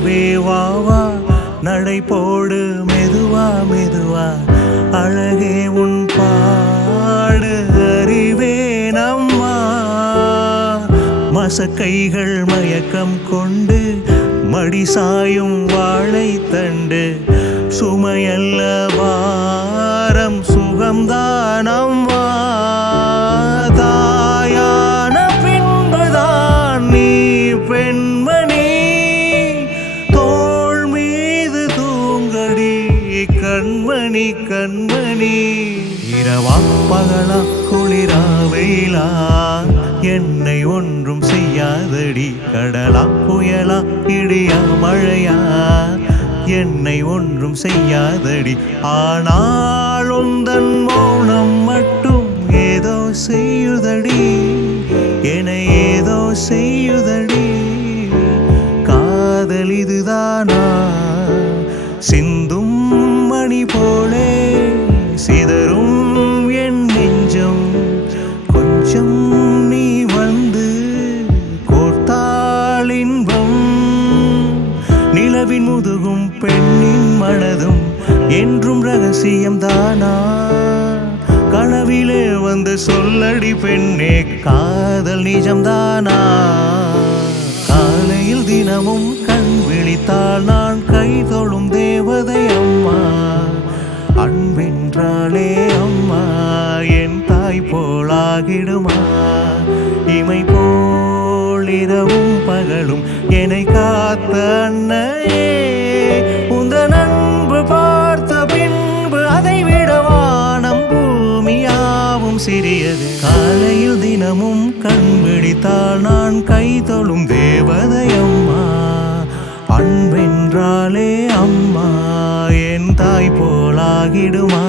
நிலவே வாவா நடை போடு மெதுவா மெதுவா அழகே உன் பாடு அறிவே நம்மா மசக்கைகள் மயக்கம் கொண்டு மடி சாயும் வாழை தண்டு சுமையல்ல வாரம் சுகம்தான் அம்மா தாயான பின்புதான் நீ பெண்மணி தோள் மீது தூங்கடி கண்மணி கண்மணி இரவா பகலா குளிரா வெயிலா என்னை ஒன்றும் செய்யாதடி கடலா புயலா இடியா மழையா என்னை ஒன்றும் செய்யாதடி ஆனால் உந்தன் மௌனம் மட்டும் ஏதோ செய்யுதடி என ஏதோ செய்யுதடி காதல் இதுதானா சிந்தும் மணி போலே சிதறும் என் நெஞ்சம் கொஞ்சம் நீ வந்து கோர்த்தாள் இன்பம் நிலவின் முதுகும் பெண்ணின் மனதும் என்றும் ரகசியம் தானா கனவிலே வந்து சொல்லடி பெண்ணே காதல் நிஜம்தானா காலையில் தினமும் கண் விழித்தால் நான் கை தொழும் தேவதை அம்மா அன்பென்றாலே அம்மா என் தாய் போலாகிடுமா இமை போல் இரவும் பகலும் என்னை காத்த அன்னையே உந்தன் அன்பு பார்த்த பின்பு அதை விட வானம் பூமியாவும் சிறியது காலையில் தினமும் கண் விழித்தால் நான் கை தொழும் தேவதை அம்மா அன்பென்றாலே அம்மா என் தாய் போலாகிடுமா